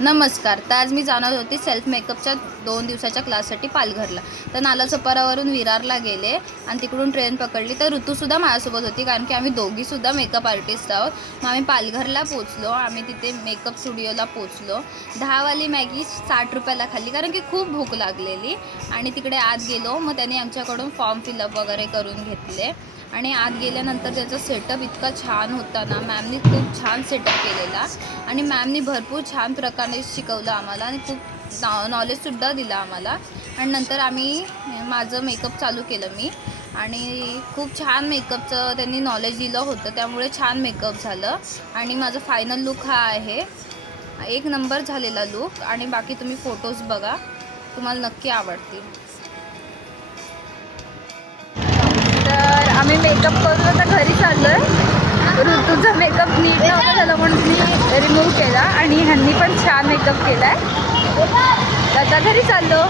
नमस्कार. तर आज मी जाणार होती सेल्फ मेकअपच्या 2 दिवसाच्या क्लाससाठी पालघरला. तर नालासोपारावरून विरारला गेले आणि तिकडून ट्रेन पकडली. तर ऋतूसुद्धा माझ्यासोबत होती, कारण की आम्ही दोघीसुद्धा मेकअप आर्टिस्ट आहोत. मग आम्ही पालघरला पोचलो. आम्ही तिथे मेकअप स्टुडिओला पोचलो. 10 वाली मॅगी 60 रुपयाला खाल्ली, कारण की खूप भूक लागलेली. आणि तिकडे आत गेलो. मग त्यांनी आमच्याकडून फॉर्म फिलअप वगैरे करून घेतले. आणि आत गेल्यानंतर त्याचा सेटअप इतका छान होता ना, मॅमनी खूप छान सेटअप केलेला. आणि मॅमनी भरपूर छान प्रकारे शिकवलं आम्हाला आणि खूप नॉलेजसुद्धा दिलं आम्हाला. आणि नंतर आम्ही माझं मेकअप चालू केलं मी, आणि खूप छान मेकअपचं त्यांनी नॉलेज दिलं होतं, त्यामुळे छान मेकअप झालं. आणि माझं फायनल लुक हा आहे. एक नंबर झालेला लुक. आणि बाकी तुम्ही फोटोज बघा, तुम्हाला नक्की आवडतील. तर आम्ही मेकअप करून आता घरी चाललो आहे. ऋतूचा मेकअप नीट नव्हता झाला म्हणून मी रिमूव्ह केला, आणि ह्यांनी पण छान मेकअप केला आहे. आता घरी चाललो.